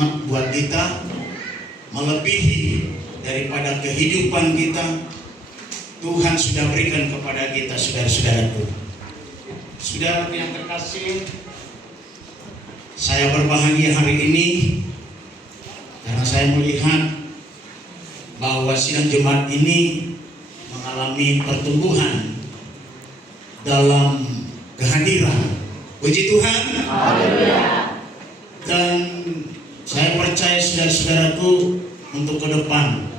selamat buat kita, melebihi daripada kehidupan kita. Tuhan sudah berikan kepada kita, saudara-saudaraku. Saudara yang terkasih, saya berbahagia hari ini karena saya melihat bahwa sidang Jumat ini mengalami pertumbuhan dalam kehadiran. Puji Tuhan. Haleluya. Dan saya percaya saudara-saudaraku, untuk ke depan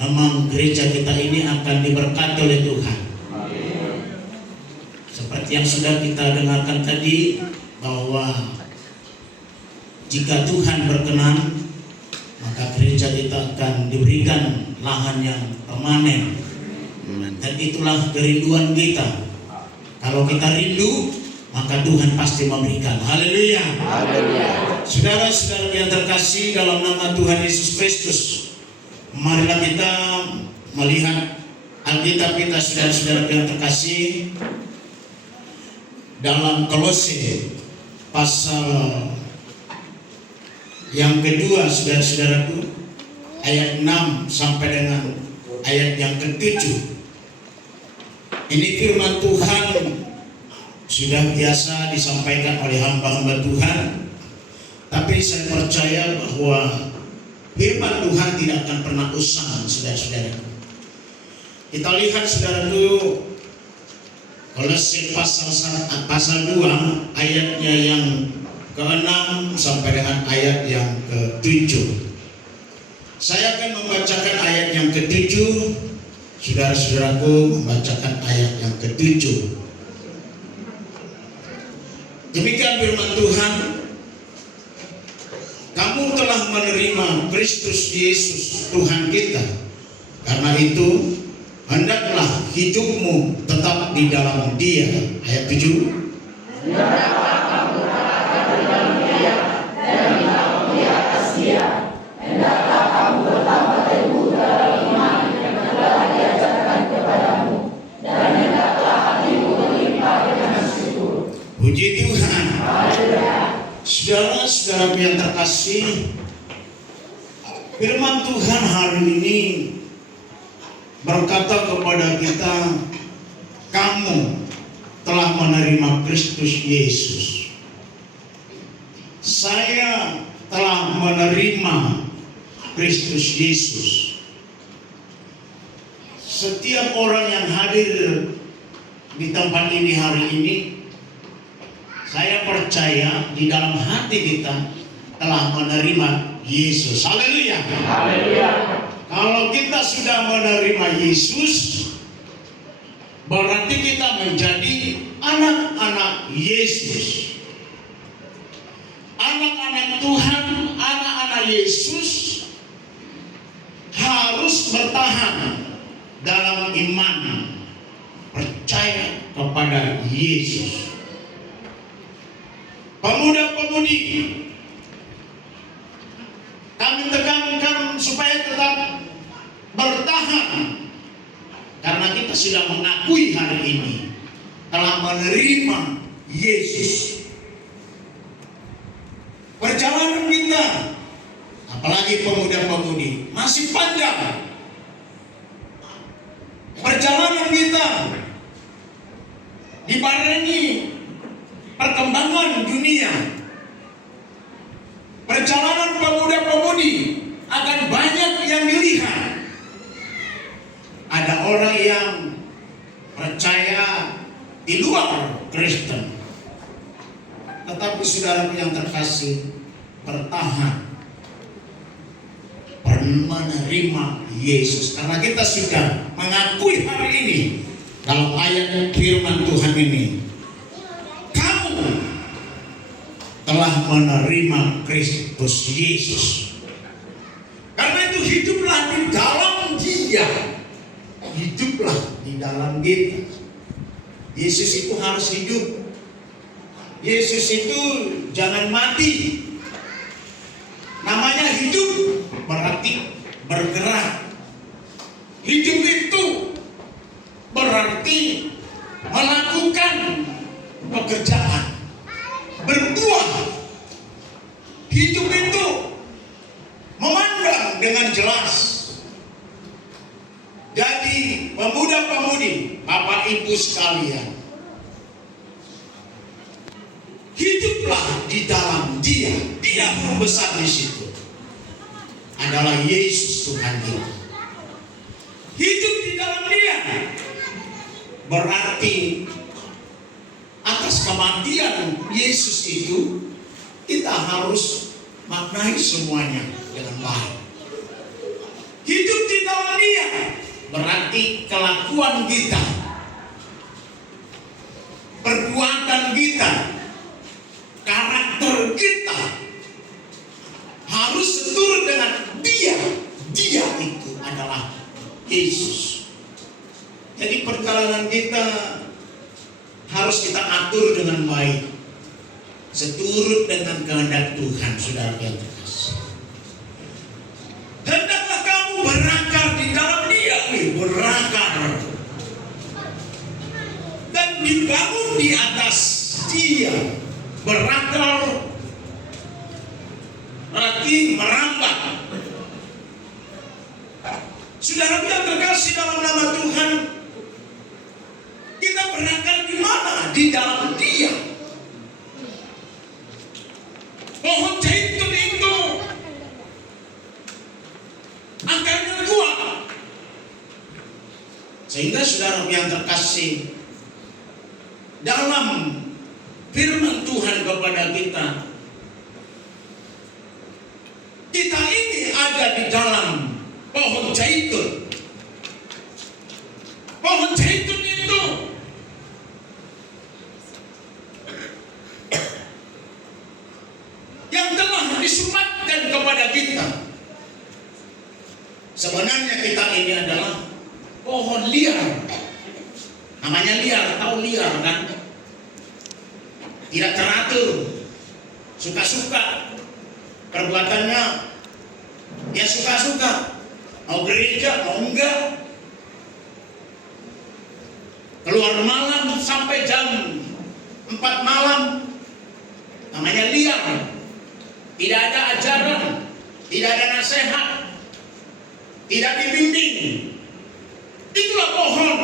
memang gereja kita ini akan diberkati oleh Tuhan. Seperti yang sudah kita dengarkan tadi, bahwa jika Tuhan berkenan, maka gereja kita akan diberikan lahan yang permanen. Dan itulah kerinduan kita. Kalau kita rindu, maka Tuhan pasti memberikan. Haleluya. Haleluya. Saudara-saudara yang terkasih dalam nama Tuhan Yesus Kristus, marilah kita melihat Alkitab kita, saudara-saudara yang terkasih, dalam Kolose pasal yang kedua, saudara-saudaraku, ayat 6 sampai dengan ayat yang ke-7. Ini firman Tuhan sudah biasa disampaikan oleh hamba-hamba Tuhan, tapi saya percaya bahwa firman Tuhan tidak akan pernah usang, saudara-saudara. Kita lihat, saudaraku, Kolose pasal 2 ayatnya yang ke-6 sampai dengan ayat yang ke-7. Saya akan membacakan ayat yang ke-7, saudara-saudaraku membacakan ayat yang ke-7. Demikian firman Tuhan, kamu telah menerima Kristus Yesus Tuhan kita. Karena itu, hendaklah hidupmu tetap di dalam Dia. Ayat 7. Hendaklah kamu tetap di dalam Dia dan dibangun di atas Dia. Hendaklah kamu bertambah teguh dalam iman yang telah diajarkan kepadamu, dan hendaklah hatimu berlimpah dengan syukur. Puji Tuhan. Haleluya. Saudara-saudara yang terkasih, firman Tuhan hari ini berkata kepada kita, kamu telah menerima Kristus Yesus. Saya telah menerima Kristus Yesus. Setiap orang yang hadir di tempat ini hari ini, saya percaya di dalam hati kita telah menerima Yesus. Haleluya. Haleluya. Kalau kita sudah menerima Yesus, berarti kita menjadi anak-anak Yesus. Anak-anak Tuhan, anak-anak Yesus harus bertahan dalam iman, percaya kepada Yesus. Pemuda-pemudi, kami tekankan supaya tetap bertahan, karena kita sudah mengakui hari ini telah menerima Yesus. Perjalanan kita, apalagi pemuda-pemudi, masih panjang. Perjalanan kita dibarengi perkembangan dunia. Perjalanan pemuda-pemudi akan banyak yang dilihat. Ada orang yang percaya di luar Kristen, tetapi saudara yang terkasih, bertahan menerima Yesus, karena kita sudah mengakui hari ini dalam ayat firman Tuhan ini, kamu telah menerima Kristus Yesus. Karena itu hiduplah di dalam Dia, hiduplah di dalam kita. Yesus itu harus hidup. Yesus itu jangan mati. Namanya hidup berarti bergerak. Hidup itu berarti melakukan pekerjaan, berbuah. Hidup itu jelas. Jadi pemuda-pemudi, Bapak Ibu sekalian, hiduplah di dalam Dia. Dia yang besar di situ adalah Yesus Tuhan kita. Hidup di dalam Dia berarti atas kematian Yesus itu kita harus maknai semuanya dengan baik. Hidup di dalam Dia berarti kelakuan kita, perbuatan kita, karakter kita harus seturut dengan Dia. Dia itu adalah Yesus. Jadi perjalanan kita harus kita atur dengan baik, seturut dengan kehendak Tuhan, saudara yang terkasih. Hendaklah kamu berakar di dalam Dia, berakar dan dibangun di atas Dia. Berakar berarti merambah. Saudara yang terkasih dalam nama Tuhan, kita berakar di mana? Di dalam Dia. Pohon zaitun itu akarnya kuat, sehingga saudara yang terkasih, dalam firman Tuhan kepada kita, kita ini ada di dalam pohon zaitun. Pohon zaitun itu yang telah disumatkan kepada kita. Sebenarnya kita ini adalah pohon liar. Namanya liar, tahu liar kan? Tidak teratur, suka-suka perbuatannya, ya suka-suka, mau gereja mau enggak, keluar malam sampai jam 4 malam, namanya liar. Tidak ada ajaran, tidak ada nasihat, tidak dibimbing. Itulah pohon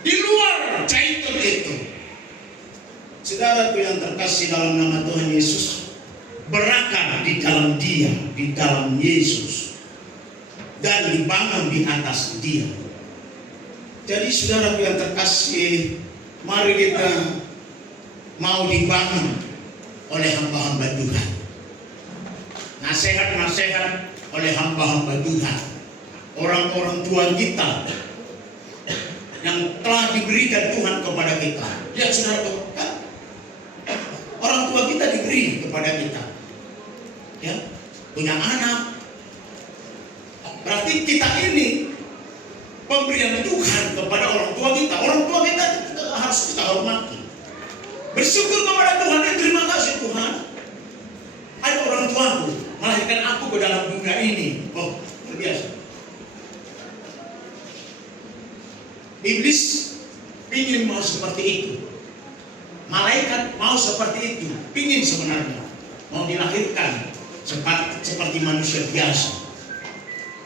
di luar zaitun itu. Saudaraku yang terkasih dalam nama Tuhan Yesus, berakar di dalam Dia, di dalam Yesus, dan dibangun di atas Dia. Jadi saudaraku yang terkasih, mari kita mau dibangun oleh hamba-hamba Tuhan, nasihat-nasihat oleh hamba-hamba Tuhan, orang-orang tua kita yang telah diberikan Tuhan kepada kita. Lihat saudaraku, kan? Orang tua kita diberi kepada kita, ya, punya anak. Berarti kita ini pemberian Tuhan kepada orang tua kita. Orang tua kita harus kita hormati, bersyukur kepada Tuhan. Terima kasih Tuhan, ada orang tuaku melahirkan aku ke dalam dunia ini. Oh, luar biasa. Iblis ingin mau seperti itu. Malaikat mau seperti itu, ingin sebenarnya mau dilahirkan seperti manusia biasa.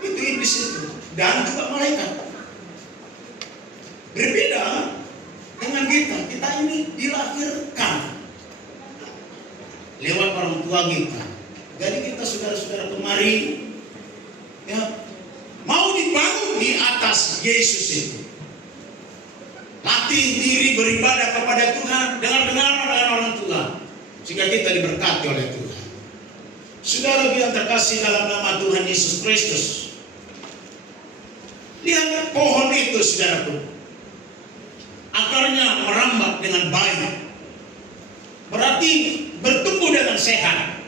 Itu iblis itu, dan juga malaikat. Berbeda dengan kita. Kita ini dilahirkan lewat orang tua kita. Jadi kita saudara-saudara kemari, ya, mau dibangun di atas Yesus itu. Latih diri beribadah kepada Tuhan, dengar-dengar dengan orang tua, sehingga kita diberkati oleh Tuhan. Saudara yang terkasih dalam nama Tuhan Yesus Kristus, lihat pohon itu saudaraku, akarnya merambat dengan baik, berarti bertumbuh dengan sehat.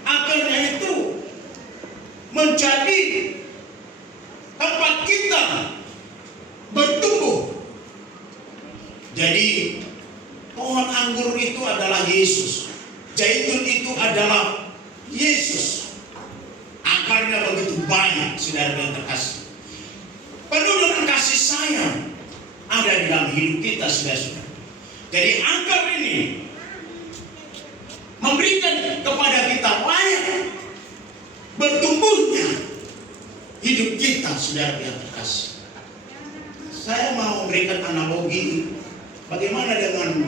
Akarnya itu menjadi tempat kita bertumbuh. Jadi pohon anggur itu adalah Yesus, zaitun itu adalah Yesus. Akarnya begitu banyak, saudara yang terkasih, penuh dengan kasih sayang ada di dalam hidup kita, saudara-saudara. Jadi akar ini memberikan kepada kita layak bertumbuhnya hidup kita, saudara yang terkasih. Saya mau memberikan analogi bagaimana dengan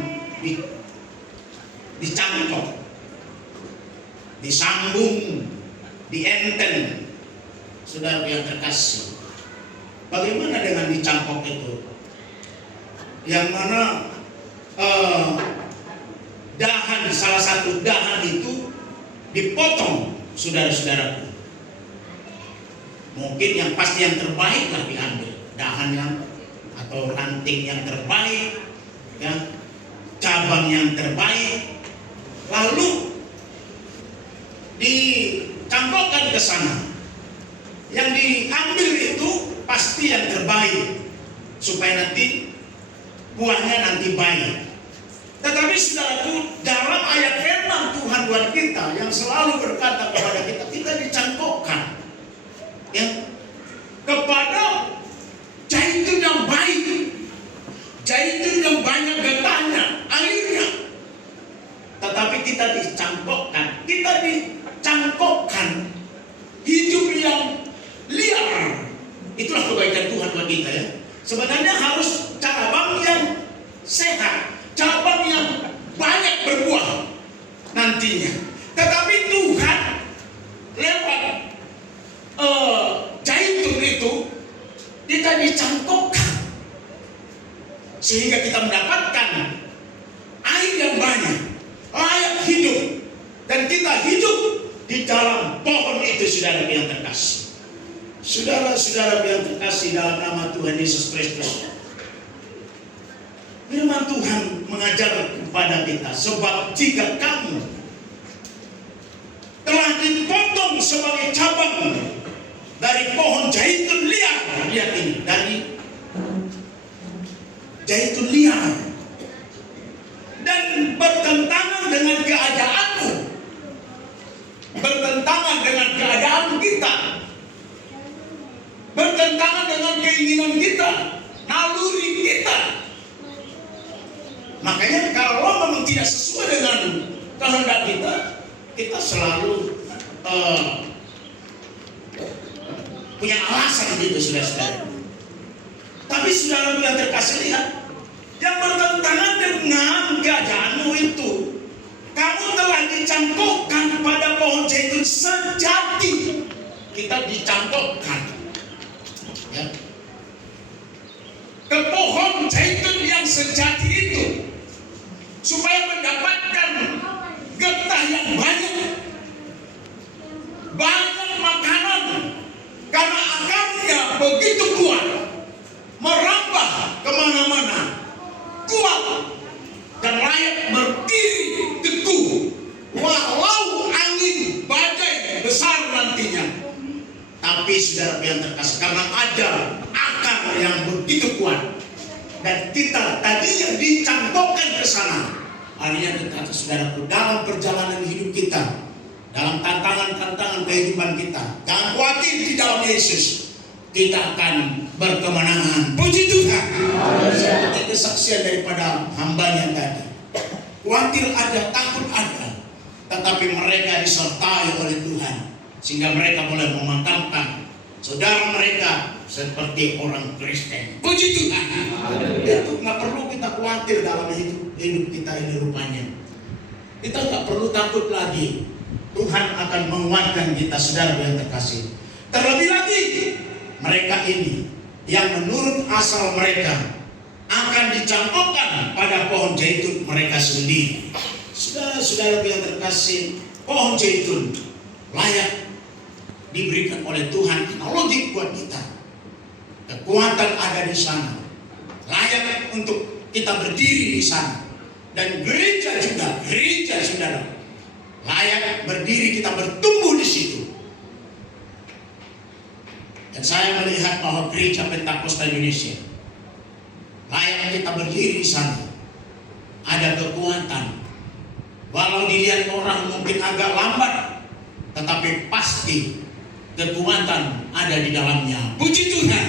dicangkok, disambung, dienten, saudara yang terkasih. Bagaimana dengan dicangkok itu? Yang mana dahan, salah satu dahan itu dipotong, saudara-saudaraku. Mungkin yang pasti yang terbaik lah diambil, dahan yang atau ranting yang terbaik, ya, cabang yang terbaik, lalu dicangkokkan ke sana. Yang diambil itu pasti yang terbaik, supaya nanti buahnya nanti baik. Tetapi saudaraku, dalam ayat firman Tuhan buat kita yang selalu berkata kepada kita, kita dicangkokkan, ya, kepada zaitun yang baik, zaitun yang banyak getahnya, airnya. Tetapi kita dicangkokkan hidup yang liar. Itulah kebaikan Tuhan buat kita, ya. Sebenarnya harus cabang yang sehat, cabang yang banyak berbuah nantinya. Tetapi Tuhan lewat zaitun itu kita dicangkokkan sehingga kita mendapatkan air yang banyak, layak hidup, dan kita hidup di dalam pohon itu, saudara yang terkasih. Saudara-saudara yang terkasih dalam nama Tuhan Yesus Kristus, firman Tuhan mengajar kepada kita, sebab jika kamu telah dipotong sebagai cabang dari pohon zaitun liar, lihat ini, dari zaitun liar, dan bertentangan dengan keadaanmu, bertentangan dengan keadaan kita, bertentangan dengan keinginan kita, naluri kita. Makanya kalau memang tidak sesuai dengan kehendak kita, kita selalu punya alasan gitu, saudara-saudara. Tapi saudara yang terkasih, lihat, yang bertentangan dengan keadaanmu itu, kamu telah dicangkokkan pada pohon zaitun sejati. Kita dicangkokkan, ya, ke pohon zaitun yang sejati itu, supaya mendapatkan getah yang banyak, banyak makanan, karena akarnya begitu kuat, merambah kemana-mana, kuat dan layak berdiri teguh walau angin badai besar nantinya. Tapi saudara yang terkasih, karena ada akar yang begitu kuat dan kita tadinya dicangkokkan ke sana, artinya kita, saudaraku, dalam perjalanan hidup kita, dalam tantangan-tantangan kehidupan kita, jangan khawatir, di dalam Yesus kita akan berkemenangan. Puji Tuhan. Seperti kesaksian daripada hambanya tadi. Khawatir ada, takut ada, tetapi mereka disertai oleh Tuhan, sehingga mereka boleh memakamkan saudara mereka seperti orang Kristen. Puji Tuhan. Itu nggak perlu kita khawatir dalam hidup kita ini rupanya. Kita nggak perlu takut lagi. Tuhan akan menguatkan kita, saudara yang terkasih. Terlebih lagi, mereka ini yang menurut asal mereka akan dicangkokkan pada pohon zaitun mereka sendiri. Saudara-saudara yang terkasih, pohon zaitun layak diberikan oleh Tuhan analogi buat kita. Kekuatan ada di sana, layak untuk kita berdiri di sana. Dan gereja juga, gereja saudara, layak berdiri, kita bertumbuh di situ. Dan saya melihat bahwa gereja Pentakosta Indonesia layak kita berdiri di sana. Ada kekuatan, walau dilihat orang mungkin agak lambat, tetapi pasti kekuatan ada di dalamnya. Puji Tuhan.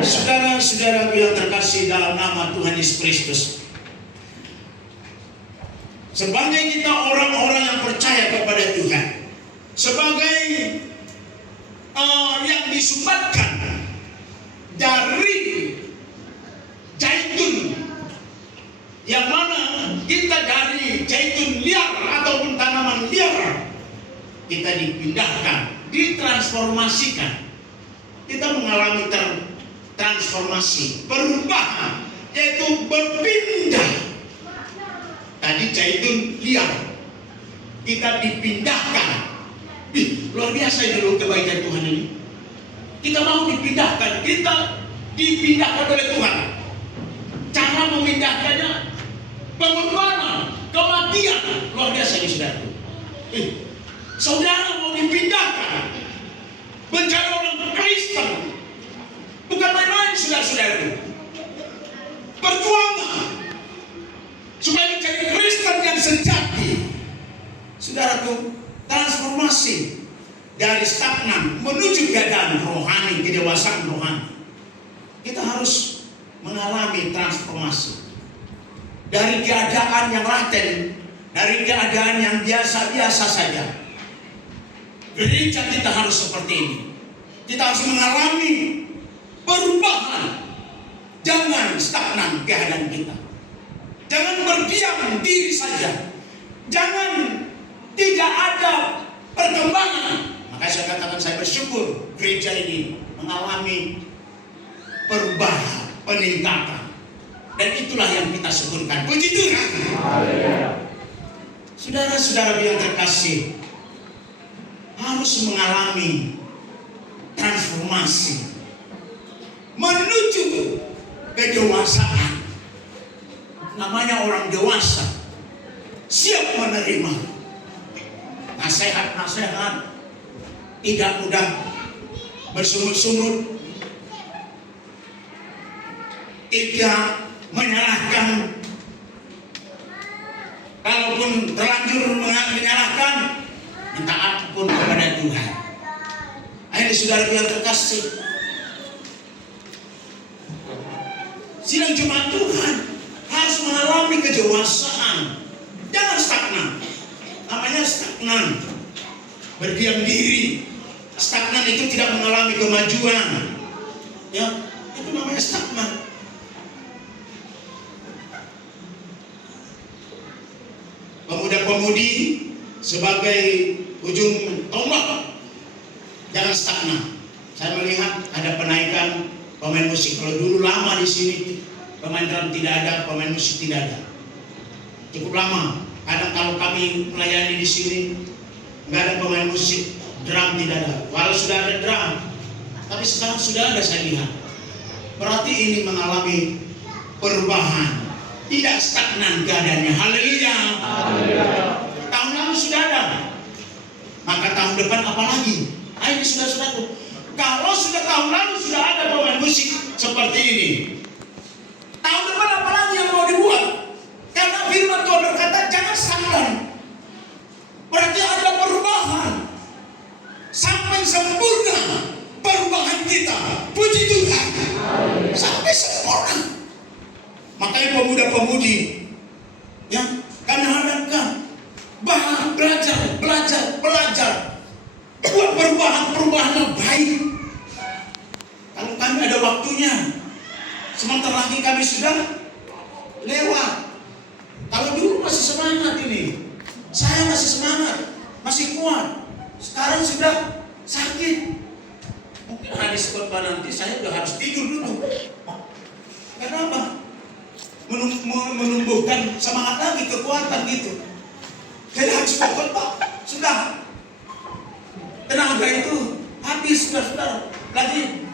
Saudara-saudara yang terkasih dalam nama Tuhan Yesus Kristus, sebagai kita orang-orang yang percaya kepada Tuhan, sebagai yang disumbatkan dari zaitun, yang mana kita dari zaitun liar ataupun tanaman liar, kita dipindahkan, ditransformasikan. Kita mengalami transformasi, perubahan, yaitu berpindah. Tadi zaitun liar, kita dipindahkan. Luar biasa ini loh kebaikan Tuhan ini. Kita mau dipindahkan, kita dipindahkan oleh Tuhan. Cara memindahkannya, pengorbanan, kematian. Luar biasa ini saudara. Saudara mau dipindahkan menjadi orang Kristen, bukan main-main saudara-saudara. Perjuangan supaya menjadi Kristen yang sejati. Saudaraku, transformasi dari stagnan menuju keadaan rohani, kedewasaan rohani. Kita harus mengalami transformasi dari keadaan yang laten, dari keadaan yang biasa-biasa saja. Gereja kita harus seperti ini. Kita harus mengalami perubahan. Jangan stagnan keadaan kita. Jangan berdiam diri saja. Jangan tidak ada perkembangan. Maka saya katakan saya bersyukur gereja ini mengalami perubahan, peningkatan. Dan itulah yang kita syukurkan. Puji Tuhan. Saudara-saudara yang terkasih, harus mengalami transformasi menuju kedewasaan. Namanya orang dewasa, siap menerima nasihat-nasihat, tidak mudah bersungut-sungut, tidak menyalahkan. Kalaupun terlanjur menyalahkan, minta ampun kepada Tuhan. Akhirnya saudara yang terkasih, sidang jemaat Tuhan harus mengalami kedewasaan. Jangan stagnan. Namanya stagnan, berdiam diri. Stagnan itu tidak mengalami kemajuan. Ya, itu namanya stagnan. Pemuda-pemudi sebagai ujung tombak, jangan stagnan. Saya melihat ada penaikan pemain musik. Kalau dulu lama di sini pemain drum tidak ada, pemain musik tidak ada. Cukup lama. Kadang kalau kami melayani di sini nggak ada pemain musik, drum tidak ada. Walau sudah ada drum, tapi sekarang sudah ada saya lihat. Berarti ini mengalami perubahan, tidak stagnan keadaannya. Haleluya. Tahun lalu sudah ada, maka tahun depan apalagi? Ini sudah. Kalau sudah tahun lalu sudah ada pemain musik seperti ini, tahun depan apalagi yang mau dibuat? Karena firman Tuhan berkata jangan stagnan. Berarti ada perubahan sampai sempurna perubahan kita. Puji Tuhan. Sampai sempurna. Makanya pemuda-pemudi yang kami harapkan belajar buat perubahan yang baik. Kalau kami ada waktunya, sebentar lagi kami sudah lewat. Kalau dulu masih semangat ini, saya masih semangat, masih kuat. Sekarang sudah sakit. Mungkin hadis khotbah nanti saya sudah harus tidur dulu. Kenapa? Menumbuhkan semangat lagi, kekuatan gitu. Jadi habis khotbah sudah tenaga itu habis, saudara. Lagi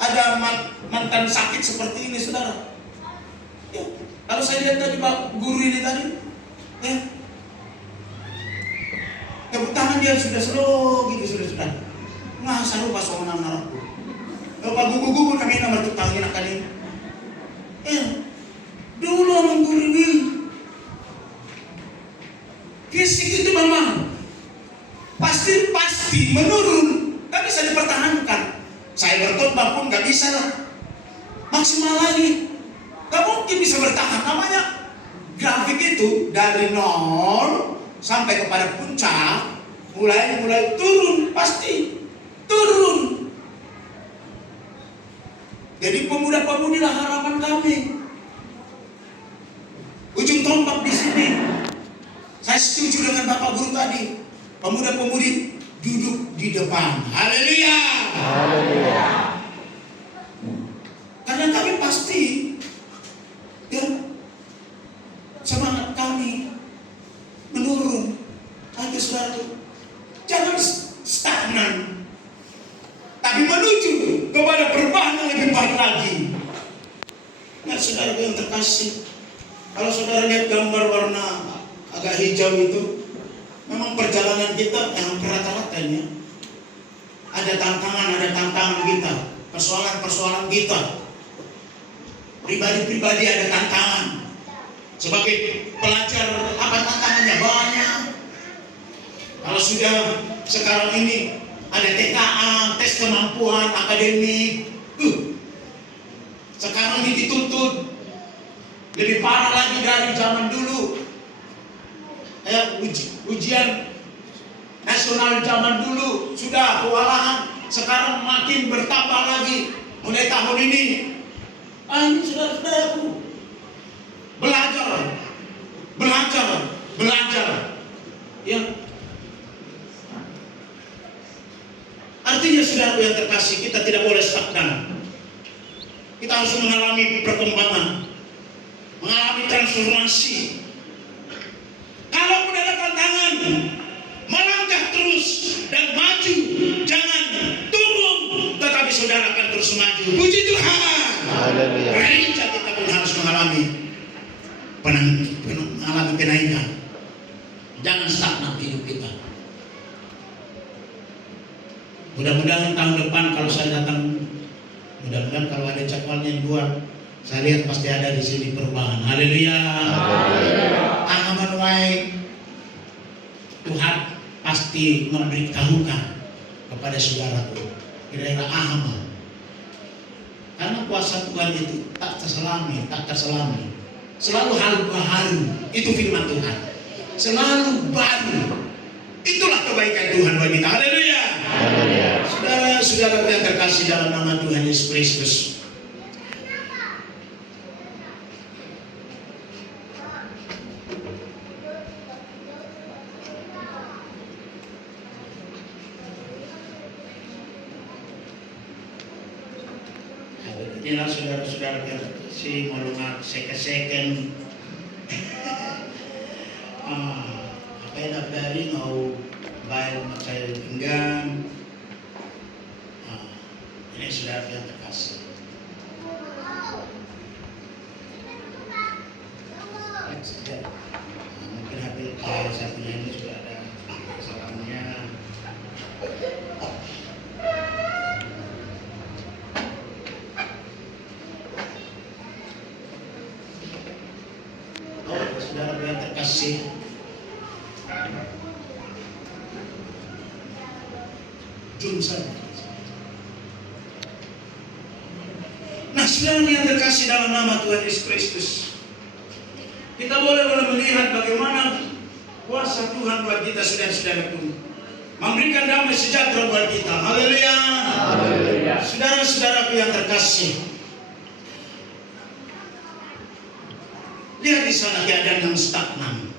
ada mantan sakit seperti ini, saudara. Ya, kalau saya lihat tadi Pak Guru ini tadi, ya, tepuk tangan dia sudah slow gitu, sudah. Nggak selalu pas orang narapku. Kalau Pak Gugu kami nomor tepuk tangan akan ini. Dulu orang guru ini fisik itu memang pasti menurun, tak bisa dipertahankan. Saya berkhotbah pun nggak bisa lah maksimal lagi, nggak mungkin bisa bertahan. Namanya grafik itu dari nol sampai kepada puncak, mulai turun, pasti turun. Jadi pemuda-pemudilah harapan kami. Ujung tombak di sini. Saya setuju dengan Bapak Guru tadi. Pemuda-pemudi duduk di depan. Haleluya. Haleluya. Karena kami pasti, ya, semangat kami menurun. Ayo saudara, jangan stagnan, tapi menuju kepada perubahan yang lebih baik lagi. Nah, saudara yang terkasih, kalau saudara lihat gambar warna agak hijau itu, memang perjalanan kita yang rata-ratanya ada tantangan kita, persoalan kita, pribadi-pribadi ada tantangan. Sebagai pelajar, apa tantangannya? Banyak. Kalau sudah sekarang ini ada TKA, tes kemampuan akademik, sekarang ini dituntut lebih parah lagi dari zaman dulu. Ujian nasional zaman dulu sudah kewalahan, sekarang makin bertambah lagi mulai tahun ini. Ini saudara-saudaraku, belajar, ya. Artinya saudara yang terkasih, kita tidak boleh stagnan. Kita harus mengalami perkembangan, mengalami transformasi. Kalaupun ada tantangan, melangkah terus dan maju, jangan turun, tetapi saudara akan terus maju. Puji Tuhan. Haleluya. Gereja kita pun harus mengalami kenaikan. Jangan stagnan hidup kita. Mudah-mudahan tahun depan kalau saya datang, mudah-mudahan kalau ada jadwalnya yang luar, saya lihat pasti ada di sini perubahan. Haleluya. Aman wae. Tuhan pasti memberitahukan kepada saudaraku. Kira-kira aman. Karena kuasa Tuhan itu tak terselami. Selalu hal baru. Itu firman Tuhan. Selalu baru. Itulah kebaikan Tuhan bagi kita. Haleluya. Saudara-saudara yang terkasih dalam nama Tuhan Yesus Kristus. Inilah saudara-saudara yang terkasih, melungat second. Apa yang dari mau bayar saya pinggang. Ini saudara yang terkasih. Mungkin HP saya punya ini sudah ada kesalahannya. Saudara yang terkasih, Johnson. Nah, saudara yang terkasih dalam nama Tuhan Yesus Kristus, kita boleh melihat bagaimana kuasa Tuhan buat kita, saudara-saudaraku, memberikan damai sejahtera buat kita. Haleluya. Saudara-saudaraku yang terkasih, lihat di sana keadaan yang stagnan.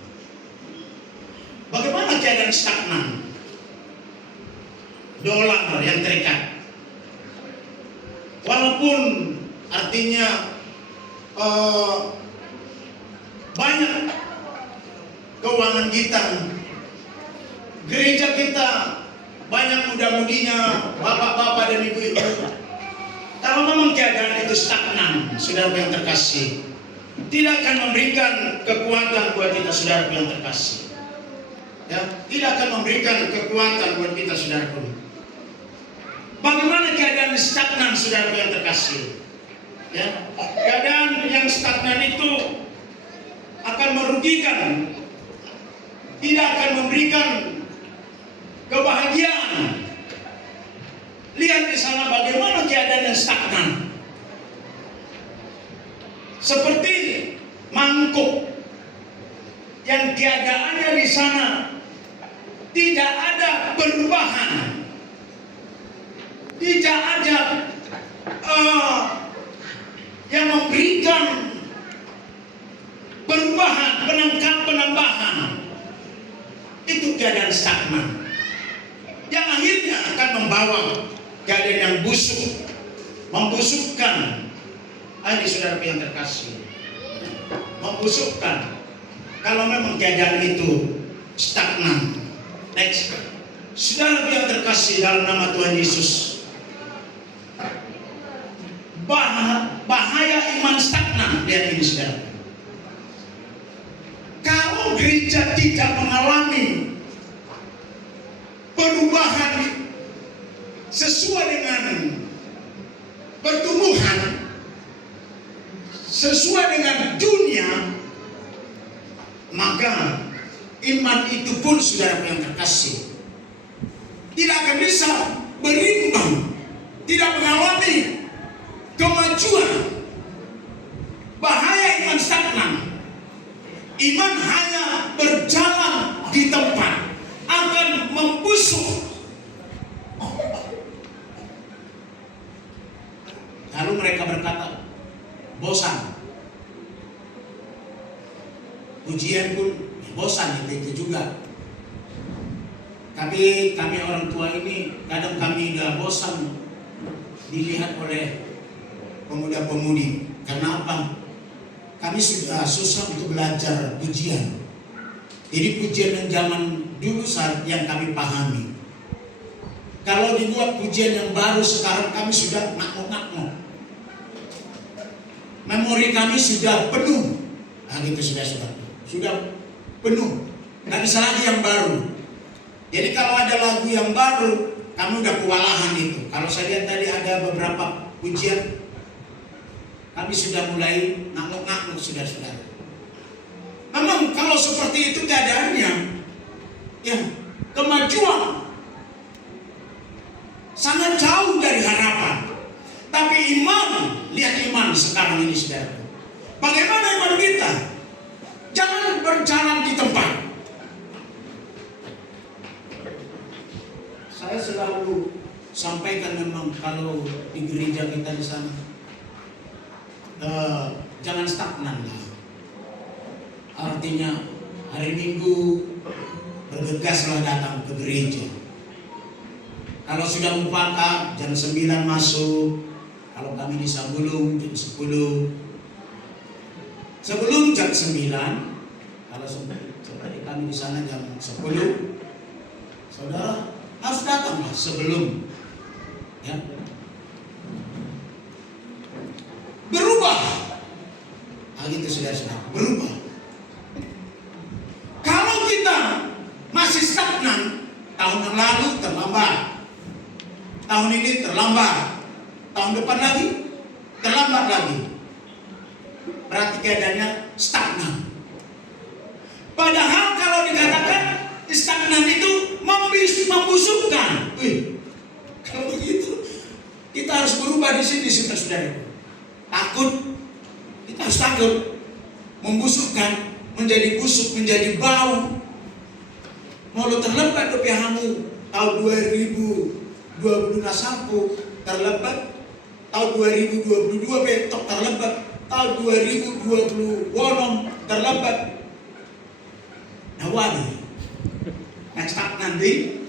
Bagaimana keadaan stagnan? Dolar yang terikat. Walaupun artinya banyak keuangan kita, gereja kita banyak muda-mudinya, bapak-bapak dan ibu-ibu. Kalau memang keadaan itu stagnan, saudara yang terkasih, tidak akan memberikan kekuatan buat kita, saudara yang terkasih. Ya, tidak akan memberikan kekuatan buat kita, saudaraku. Bagaimana keadaan stagnan, saudara yang terkasih? Ya, keadaan yang stagnan itu akan merugikan, tidak akan memberikan kebahagiaan. Lihat di sana bagaimana keadaan yang stagnan. Seperti mangkuk yang keadaannya di sana tidak ada perubahan, tidak ada menginginkan perubahan, penambahan, itu keadaan stagnan yang akhirnya akan membawa keadaan yang busuk, membusukkan. Ini saudara yang terkasih, membusukkan kalau memang keadaan itu stagnan. Next, saudara yang terkasih dalam nama Tuhan Yesus, bahaya iman stagnan. Lihat ini saudara, kalau gereja tidak mengalami perubahan sesuai dengan pertumbuhan, sesuai dengan dunia, maka iman itu pun saudara yang terkasih tidak akan bisa berimbang, tidak mengalami kemajuan. Bahaya iman stagnan. Iman hanya berjalan di tempat, akan membusuk. Lalu mereka berkata, bosan. Ujian pun bosan, itu juga. Tapi kami orang tua ini kadang kami gak bosan dilihat oleh pemuda-pemudi. Karena apa? Kami sudah susah untuk belajar pujian. Jadi pujian yang zaman dulu saat yang kami pahami. Kalau dibuat pujian yang baru sekarang kami sudah ngakmok-ngakmok. Memori kami sudah penuh. Nah gitu sudah penuh. Nggak bisa lagi yang baru. Jadi kalau ada lagu yang baru, kami udah kewalahan itu. Kalau saya lihat tadi ada beberapa pujian, kami sudah mulai ngakmuk-ngakmuk saudara-saudara. Memang kalau seperti itu keadaannya, ya kemajuan sangat jauh dari harapan. Tapi iman, lihat iman sekarang ini saudara. Bagaimana iman kita? Jangan berjalan di tempat. Saya selalu sampaikan memang kalau di gereja kita di sana, jangan stagnan lah. Artinya hari Minggu bergegaslah datang ke gereja. Kalau sudah mufakat jam 9 masuk. Kalau kami di Sabulung jam 10. Sebelum jam 9, kalau seperti kami di sana jam 10, saudara harus datanglah sebelum, ya. Berubah. Hal itu saudara-saudara, berubah. Kalau kita masih stagnan, tahun yang lalu terlambat, tahun ini terlambat, tahun depan lagi terlambat lagi, berarti keadaannya stagnan. Padahal kalau dikatakan stagnan itu membusukkan. Kalau begitu kita harus berubah di sini saudara-saudara. Takut, kita harus takut. Membusukkan, menjadi busuk, menjadi bau. Mau terlebat dopiahamu tahun 2020 sampo terlebat, tahun 2022 betok terlebat, tahun 2020 wonom terlebat. Nah wadi, next up nanti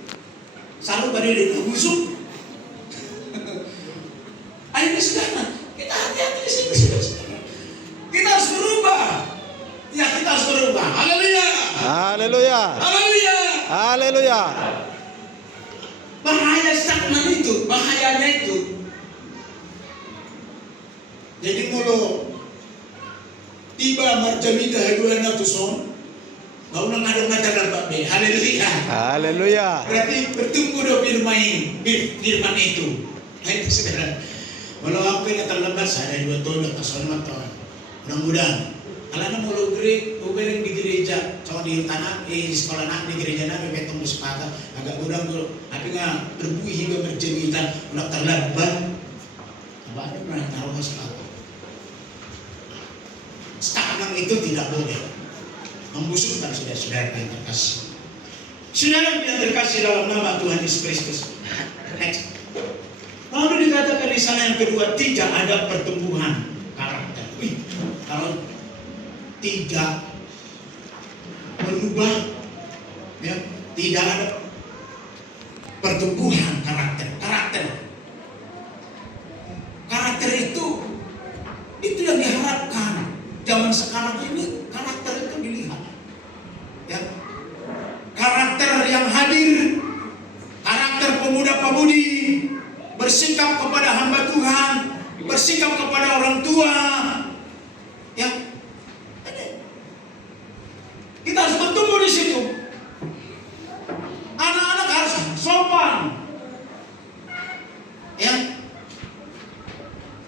selalu berdiri busuk. Ayo saudara, kita hati-hati di sini saudara. Kita harus berubah. Ya kita harus berubah. Haleluya. Haleluya. Haleluya. Haleluya. Bahaya stagnan itu, bahayanya itu. Jadi mulu tiba marjamida haduana tuson, bau nang ada ngadalan Pak B. Haleluya. Haleluya. Berarti bertumbuh do firman itu. Nah itu saudara. Kalau aku yang terlambat saya 2 tahun atau 5 tahun. Mudah-mudahan. Kalau nak mulu gereng di gereja, cuma di tanah, di sekolah nak di gereja nak betong sepatah agak kurang dulu. Tapi nggak berbuih hingga berjemitan, nak terlambat. Apa ada pernah taruh sepatah? Stagnan itu tidak boleh. Membusukkan saudara-saudara yang terkasih. Saudara yang terkasih dalam nama Tuhan Yesus Kristus. Next. Lalu dikatakan di sana yang kedua, tidak ada pertumbuhan karakter. kalau tidak berubah, ya, tidak ada pertumbuhan karakter itu yang diharapkan. Zaman sekarang ini karakter itu dilihat, ya, karakter yang hadir, karakter pemuda-pemudi bersikap kepada hamba Tuhan, bersikap kepada orang tua, ya. Kita harus bertumbuh di situ. Anak-anak harus sopan, ya.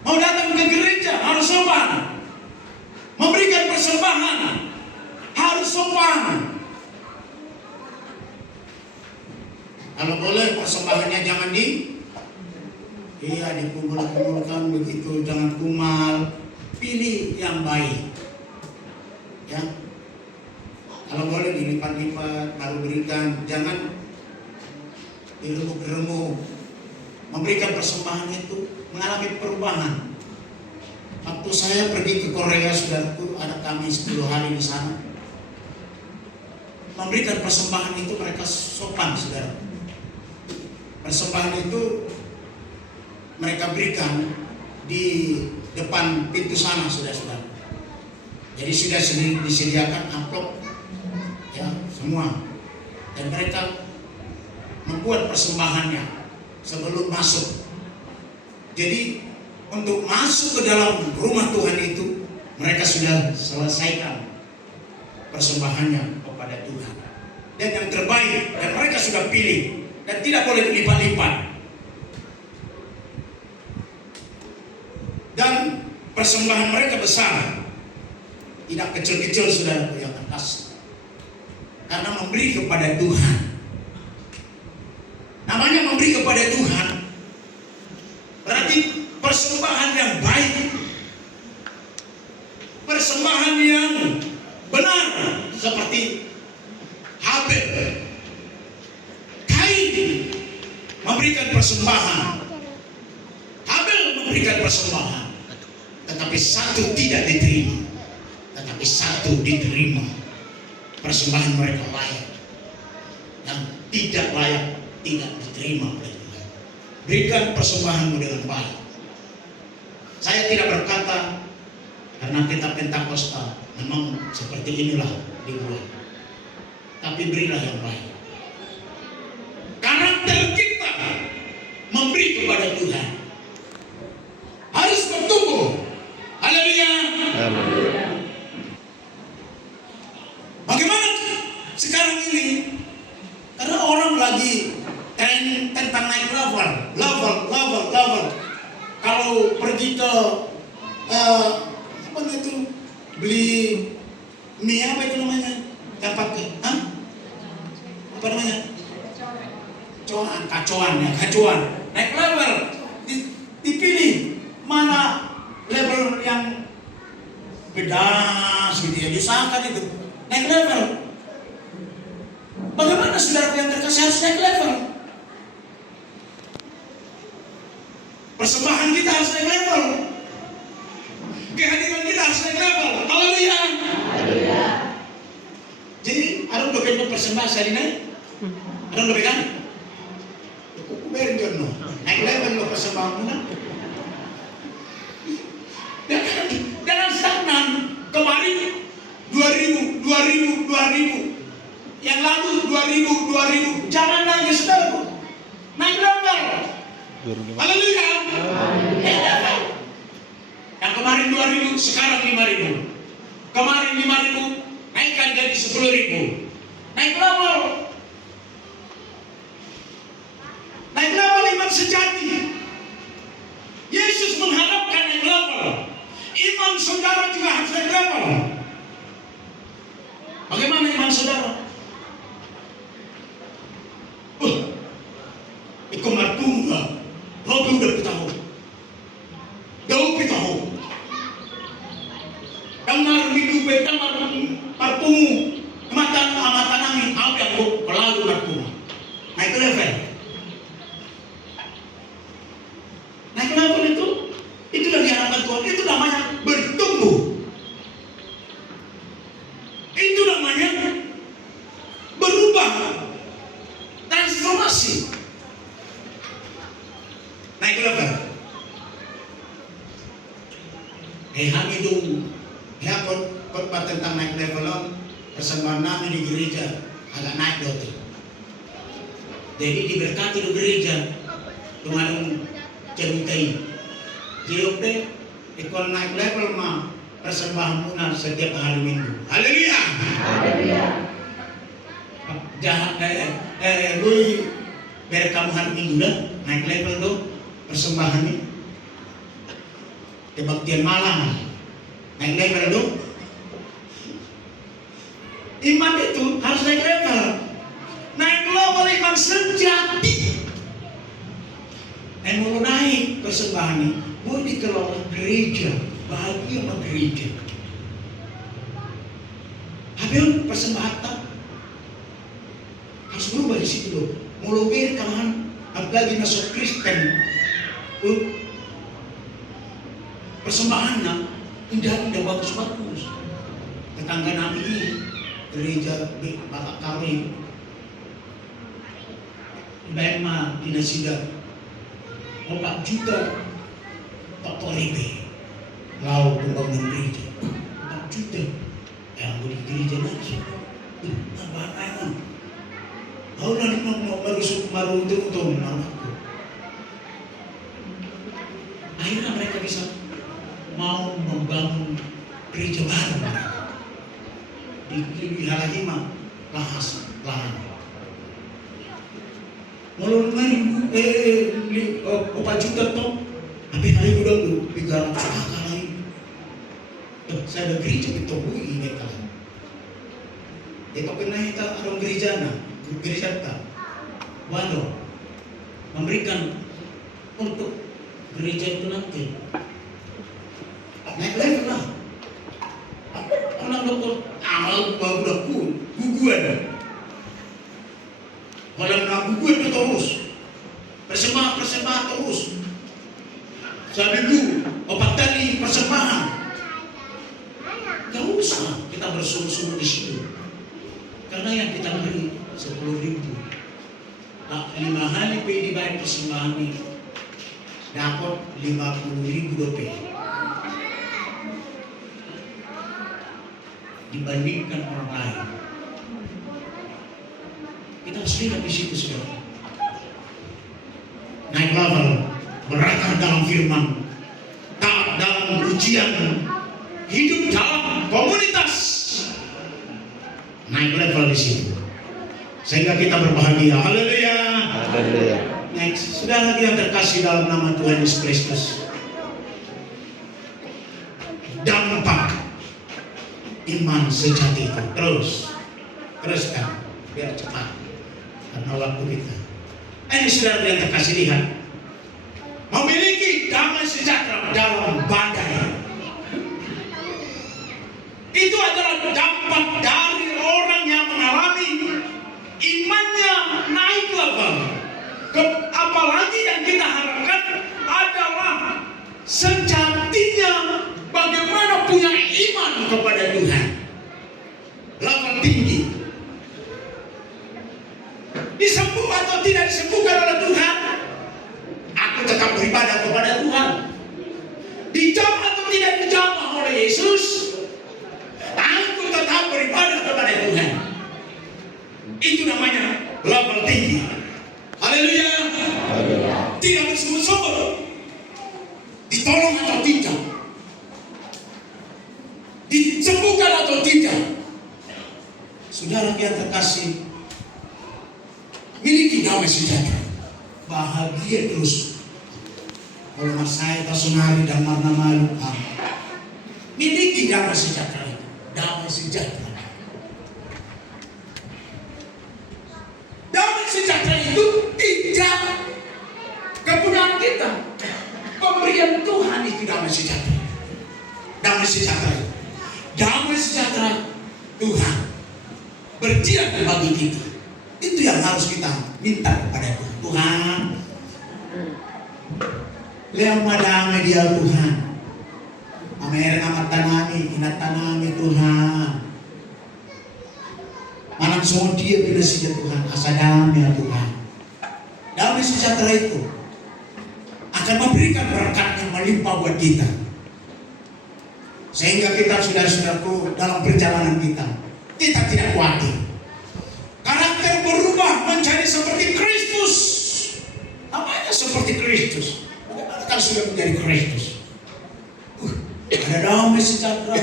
Mau datang ke gereja harus sopan, memberikan persembahan harus sopan. Kalau boleh persembahannya jangan dikumpul-kumpulkan begitu, jangan kumal. Pilih yang baik, ya. Kalau boleh dilipat-lipat baru berikan, jangan diremuk-remuk. Memberikan persembahan itu mengalami perubahan. Waktu saya pergi ke Korea, saudaraku, ada kami 10 hari di sana. Memberikan persembahan itu mereka sopan, saudara. Persembahan itu mereka berikan di depan pintu sana, saudara-saudara. Jadi sudah disediakan amplop, ya, semua. Dan mereka membuat persembahannya sebelum masuk. Jadi untuk masuk ke dalam rumah Tuhan itu mereka sudah selesaikan persembahannya kepada Tuhan. Dan yang terbaik, dan mereka sudah pilih, dan tidak boleh dilipat-lipat. Dan persembahan mereka besar, tidak kecil-kecil, saudara yang terkasih. Karena memberi kepada Tuhan. Namanya memberi kepada Tuhan berarti persembahan yang baik, persembahan yang benar, seperti Habel, Kain memberikan persembahan, Habel memberikan persembahan, tetapi satu tidak diterima, tetapi satu diterima. Persembahan mereka layak, yang tidak layak tidak diterima oleh Tuhan. Berikan persembahanmu dengan baik. Saya tidak berkata karena kita Pentakosta memang seperti inilah dibuat, tapi berilah yang baik. Karakter kita memberi kepada Tuhan harus bertumbuh. Haleluya. Bagaimana sekarang ini? Karena orang lagi tren tentang naik level. Kalau pergi ke apa itu, beli mie, apa itu namanya? Yang pakai, apa namanya? Kacuan. Naik level, dipilih mana level yang pedas gitu ya, diusahakan itu. Naik level. Bagaimana saudara yang terkasih harus naik level? Persembahan kita harus naik level. Kehadiran kita harus naik level. Haleluya. Jadi harus doken persembahan saya naik. Harus doken. Kuku berin jono. Naik level lo persembahan mana? Jangan stagnan. Kemarin 2000. Yang lalu 2000. Jangan nangis, saudaraku. Naik level. Haleluya. Yang kemarin 2000, sekarang 5000. Kemarin 5000, naikkan jadi 10.000. Naik level. Naik level iman sejati. Yesus mengharapkan naik level. Iman saudara juga harus naik level. Bagaimana iman saudara? Ikaw marpunga, Robi udah pitaho, daw pitaho. Kamar hidup, kamar parpungu, mata namin, apa yang kau pelalu marpunga. Naik level. Naik level itu itulah diharapkan Tuhan. Itu namanya bertumbuh. Hamidung, khotbah tentang naik level persembahan namin di gereja agak naik dote. Jadi diberkati di gereja dengan cerutai. Jadi ikon naik level mah persembahan muna setiap hari Minggu. Haleluya. Haleluya. Jahat lui biar kamu hari Minggu dah naik level tuh persembahannya. Kebaktian malam naik level tuh. Iman itu harus naik level. Naik level iman sejati. Mau naik persembahannya, mau dikelola gereja, bahagia sama gereja. Habis persembahan tak harus berubah di situ loh. Mau lebih kan, apalagi masuk Kristen, persembahannya indah bagus-bagus. Tetangga Nabi ini gereja Bapak kami Bema di Nasida 4 juta tak ribu lau pembangunan gereja 4 juta yang beli gereja lagi apa-apa kau nanti mau merusuk maru untung aku akhirnya mereka bisa mau membangun gereja baru di lagi mah lahan Mulai main 4 juta toh, tapi hari udah lu 300 kakak lagi. Saya ada gereja di Tobu ini kan. Itu kena kita orang gereja tak. Waduh, memberikan untuk gereja itu nanti. Naik level lah. Anak dokter awal baru dah guguan. Kalau nak gugur itu terus, persembahan terus. Seminggu 4 kali persembahan. Gak usah kita bersungguh-sungguh di situ. Karena yang kita beri 10.000. 5 hari dibayar persembahan ini dapat 50.000 rupiah. Dibandingkan orang lain. Kita harus lihat di situ saudara. Naik level, berakar dalam firman, taat dalam ujian, hidup dalam komunitas. Naik level di situ, sehingga kita berbahagia. Haleluya. Haleluya. Next, saudara yang terkasih dalam nama Tuhan Yesus Kristus. Dampak iman sejati itu teruskan biar cepat. Karena waktu kita. Ini saudara yang terkasih lihat. Memiliki damai sejahtera dalam badai. Itu adalah dampak dari orang yang mengalami imannya naik level. Apalagi yang kita harapkan adalah sejatinya bagaimana punya iman kepada Tuhan. Level tinggi. Disembuh atau tidak disembuhkan oleh Tuhan, aku tetap beribadah kepada Tuhan. Dijamah atau tidak dijamah oleh Yesus, aku tetap beribadah kepada Tuhan. Itu namanya level tinggi. Haleluya. Tidak bersumber-sumber, ditolong atau tidak, disembuhkan atau tidak. Saudara yang terkasih, miliki damai sejahtera, bahagia terus. Kalau saya Tasunari dan Marna Malu, miliki damai sejahtera, damai sejahtera. Damai sejahtera itu tidak kepunyaan kita, pemberian Tuhan itu damai sejahtera. Damai sejahtera, damai sejahtera Tuhan berdiam bagi kita. Itu yang harus kita minta kepada Tuhan. Tuhan, lihat madame dia Tuhan. Amer nama tanami, inatanami Tuhan. Malam semua dia bila saja Tuhan, asadami ya Tuhan. Damai sejahtera itu akan memberikan berkat yang melimpah buat kita. Sehingga kita saudara-saudaraku dalam perjalanan kita tidak khawatir. Karakter berubah menjadi seperti Kristus. Namanya seperti Kristus. Bagaimana kalau sudah menjadi Kristus? Ada damai sejahtera,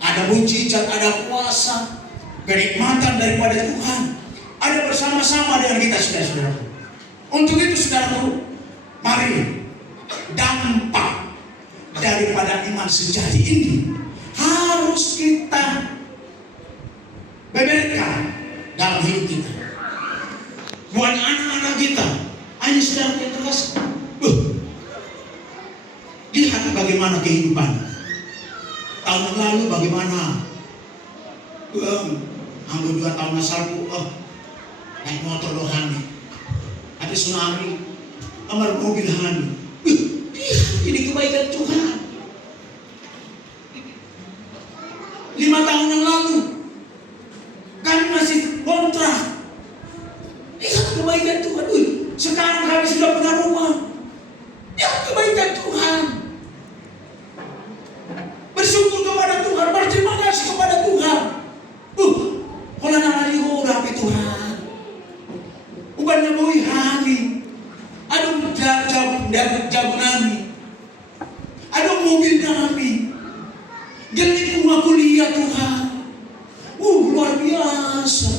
ada mujizat, ada kuasa, kenikmatan daripada Tuhan. Ada bersama-sama dengan kita saudara-saudaraku. Untuk itu saudaraku, mari dampak daripada iman sejati ini harus kita beberkan dalam hidup kita. Buat anak-anak kita, hanya saudara yang terkasih. Lihat bagaimana kehidupan. Tahun lalu bagaimana? Anggur 2 tahun lalu, naik motor dohani. Ada tsunami, kamar mobil hani. Ini kebaikan Tuhan. 5 tahun yang lalu kami masih kontrak. Lihat kebaikan Tuhan. Sekarang kami sudah punya rumah. Lihat kebaikan Tuhan. Bersyukur kepada Tuhan, berterima kasih kepada Tuhan. Kalau nalari udah Tuhan. Bukannya bui hani. Aduh jago nami. Aduh mobil nami. Gelik rumah kuliah Tuhan. Luar biasa.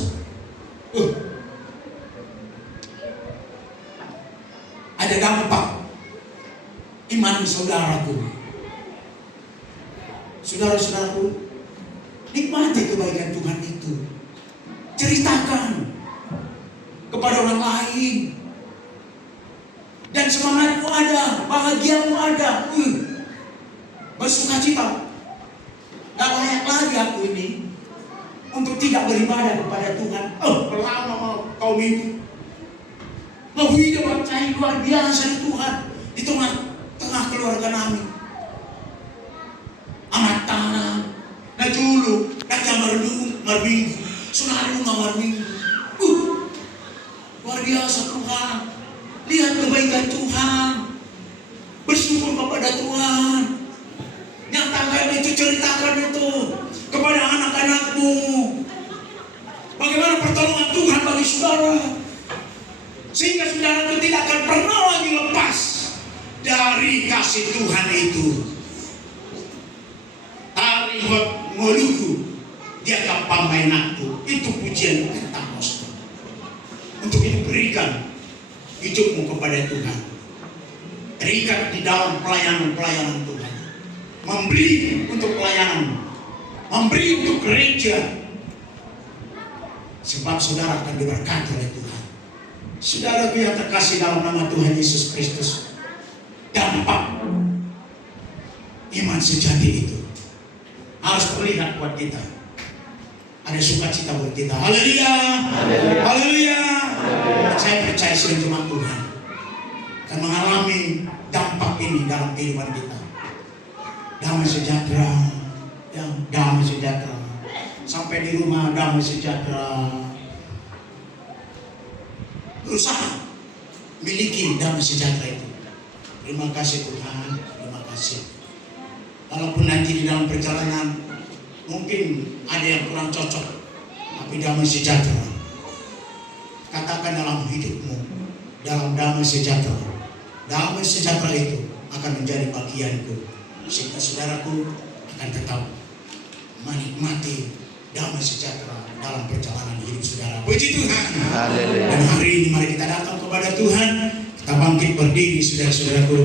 Ada dampak iman saudaraku. Saudara-saudaraku, nikmati kebaikan Tuhan itu. Ceritakan kepada orang lain. Dan semangatmu ada, bahagiamu ada. Bersukacita. Gak layak lagi aku ini untuk tidak beribadah kepada Tuhan. Lama mau kaum itu. Mau hidup percaya luar biasa di Tuhan. Di tengah keluarga kami. Amat tanah. Nah dulu. Nah marbinggu. Sunari marbinggu. Luar biasa Tuhan. Lihat kebaikan Tuhan. Bersyukur kepada Tuhan. Nyatakan itu, ceritakan itu kepada anak-anakmu. Bagaimana pertolongan Tuhan bagi saudara. Sehingga saudara itu tidak akan pernah lagi lepas dari kasih Tuhan itu. Tari moluku dia gampang mainanku. Itu pujian tentang Tuhan. Untuk itu berikan hidupmu kepada Tuhan. Terikat di dalam pelayanan-pelayanan Tuhan. Memberi untuk pelayanan, memberi untuk gereja, sebab saudara akan diberkati oleh Tuhan. Saudara yang terkasih dalam nama Tuhan Yesus Kristus, dampak iman sejati itu harus terlihat buat kita. Ada sukacita buat kita. Haleluya, haleluya. Saya percaya semua Tuhan akan mengalami dampak ini dalam kehidupan kita. Damai sejahtera, damai sejahtera. Sampai di rumah damai sejahtera. Berusaha miliki damai sejahtera itu. Terima kasih Tuhan, terima kasih. Walaupun nanti di dalam perjalanan mungkin ada yang kurang cocok, tapi damai sejahtera. Katakan dalam hidupmu, dalam damai sejahtera. Damai sejahtera itu akan menjadi bagianku. Sehingga saudaraku akan tetap menikmati damai sejahtera dalam perjalanan hidup saudara. Puji Tuhan. Dan hari ini mari kita datang kepada Tuhan. Kita bangkit berdiri saudara-saudaraku.